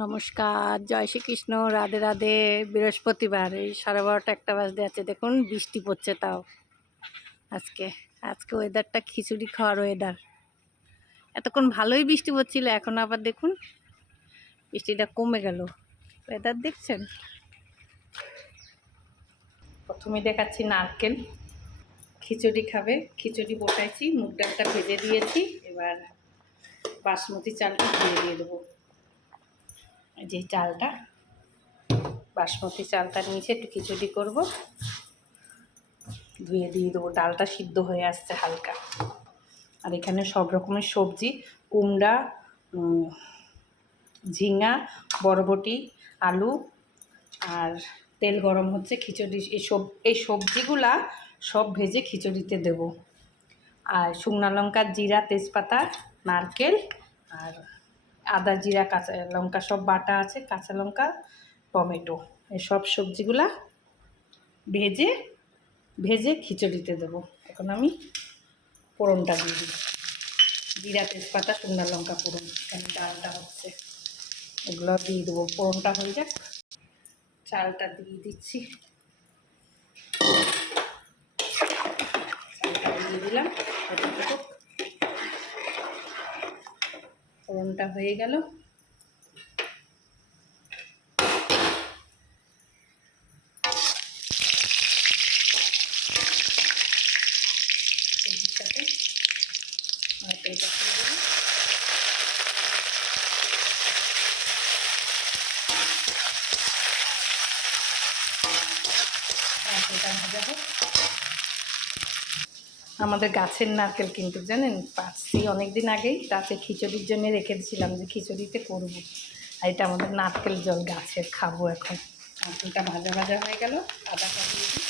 নমস্কার, জয় শ্রীকৃষ্ণ, রাধে রাধে। বৃহস্পতিবার, এই 12:30 একটা বাজতে আছে। দেখুন বৃষ্টি পড়ছে, তাও আজকে আজকে ওয়েদারটা খিচুড়ি খাওয়ার ওয়েদার। এতক্ষণ ভালোই বৃষ্টি পড়ছিল, এখন আবার দেখুন বৃষ্টিটা কমে গেল। ওয়েদার দেখছেন। প্রথমে দেখাচ্ছি নারকেল। খিচুড়ি খাবে, খিচুড়ি বসাইছি, মুগ ডালটা ভেজে দিয়েছি। এবার বাসমতি চালটা দিয়ে দেবো। যে চালটা, বাসমতি চালটা নিয়েছি, একটু খিচুড়ি করব। ধুয়ে দিয়ে দেবো। ডালটা সিদ্ধ হয়ে আসছে হালকা। আর এখানে সব রকমের সবজি, কুমড়া, ঝিঙা, বরবটি, আলু, আর তেল গরম হচ্ছে। খিচুড়ি এই সবজিগুলা সব ভেজে খিচুড়িতে দেব। আর শুকনো লঙ্কা, জিরা, তেজপাতা, নারকেল, আর আদা, জিরা, কাঁচা লঙ্কা সব বাটা আছে, কাঁচা লঙ্কা, টমেটো, এই সব সবজিগুলা ভেজে খিচুড়িতে দেবো। এখন আমি ফোড়নটা দিয়ে দিই। জিরা, তেজপাতা, শুকনো লঙ্কা ফোড়ন। এখানে ডালটা হচ্ছে, এগুলো দিয়ে দেবো। ফোড়নটা হয়ে যাক, চালটা দিয়ে দিচ্ছি। চালটা দিয়ে দিলাম। ফোড়নটা হয়ে গেল। সবজির সাথে নারকেলটা দিয়ে দেবো। নারকেলটা ভাজা হোক। আমাদের গাছের নারকেল কিন্তু জানেন, পাচ্ছি অনেকদিন আগেই। গাছে খিচুড়ির জন্য রেখে দিয়েছিলাম যে খিচুড়িতে করবো। আর এটা আমাদের নারকেল জল গাছের, খাবো এখন। নারকেলটা ভাজা ভাজা হয়ে গেল। আদাটা দিয়ে দিই।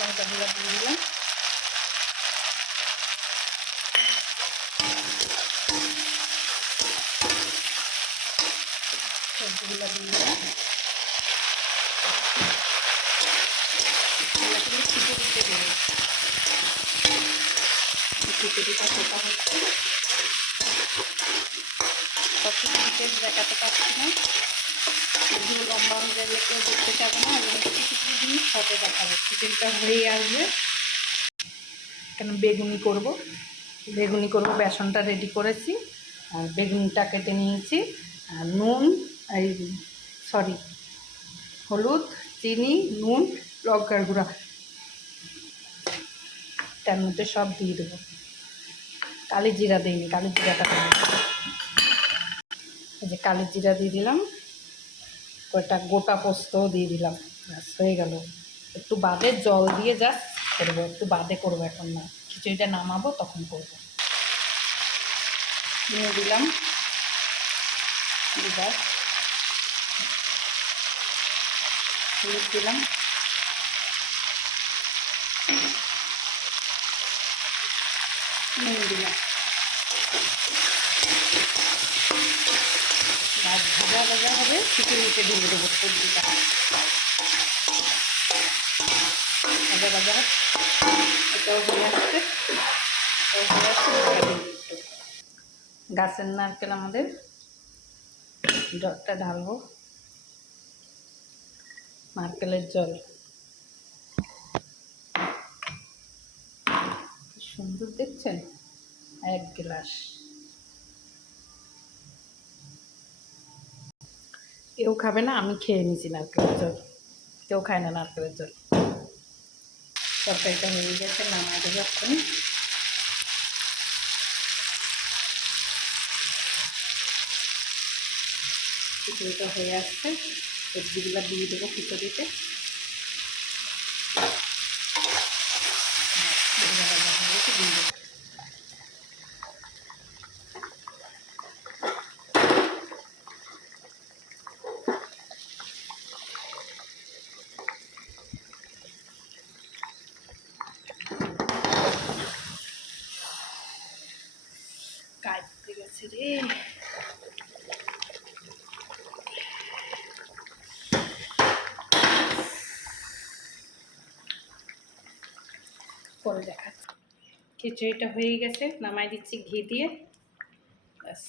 লঙ্কাগুলো দিয়ে দিলাম। সবজিগুলো দিয়ে দিলাম। খিচুড়িতে দেবো। খিচুড়িটা ফোটা হচ্ছে। সব খিচুড়িতে দেখাতে পারছি না, এগুলো লম্বা হয়ে গেলে কেউ দেখতে চাবে না। এবং কিছু কিছু জিনিস ফটো দেখাবো। খিচুড়িটা হয়ে আসবে। কেন বেগুনি করব, বেসনটা রেডি করেছি। আর বেগুনটা কেটে নিয়েছি। আর নুন, এই হলুদ, চিনি, নুন, লঙ্কার গুঁড়া, তার মধ্যে সব দিয়ে দেবো। কালি জিরা দিইনি, কালি জিরাটা দেবো। এই যে কালি জিরা দিয়ে দিলাম। কয়েকটা গোটা পোস্তও দিয়ে দিলাম। ব্যাস হয়ে গেল। একটু বাদে জল দিয়ে জাস্ট করবো, একটু বাদে করবো, এখন না। খিচুড়িটা নামাবো তখন করবো। নিয়ে দিলাম। এবার হলুদ দিলাম। নুন দিলাম। আর ভাজা ভাজা হবে, খিচুড়িতে ঢেলে দেবো সবজিটা। ভাজা ভাজা এটাও হয়ে আসছে, গাছের নারকেল আমাদের। জলটা ঢালবো, নারকেলের জল। সুন্দর দেখছেন, 1 গ্লাস। কেউ খাবে না, আমি খেয়ে নিয়েছি নারকেলের জল। কেউ খায় না নারকেলের জল। তরকারিটা হয়ে গেছে, নামাই দেবো এক্ষুনি। খিচুড়িটা হয়ে আসছে, সবজিগুলো দিয়ে দেবো খিচুড়িতে। দিয়ে দেবো। কাটতে গেছে রে। পরে দেখা। খিচুড়িটা হয়ে গেছে, নামাই দিচ্ছি ঘি দিয়ে। ব্যাস,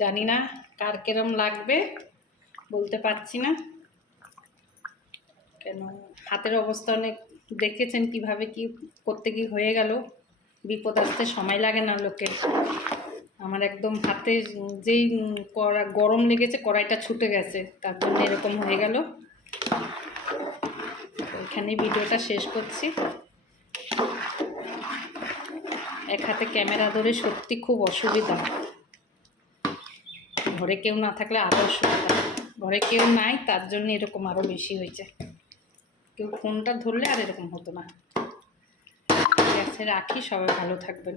জানি না কার কেরম লাগবে, বলতে পারছি না, কেন হাতের অবস্থা অনেক দেখেছেন কিভাবে কি করতে কি হয়ে গেল। বিপদ আসতে সময় লাগে না লোকের। আমার একদম হাতে যেই গরম লেগেছে, কড়াইটা ছুটে গেছে, তার জন্য এরকম হয়ে গেল। এখানে ভিডিওটা শেষ করছি। এক হাতে ক্যামেরা ধরে সত্যি খুব অসুবিধা। ঘরে কেউ না থাকলে আরও অসুবিধা, ঘরে কেউ নাই তার জন্য এরকম আরও বেশি হয়েছে। কেউ ফোনটা ধরলে আর এরকম হতো না। ঠিক আছে, রাখি, সবাই ভালো থাকবেন।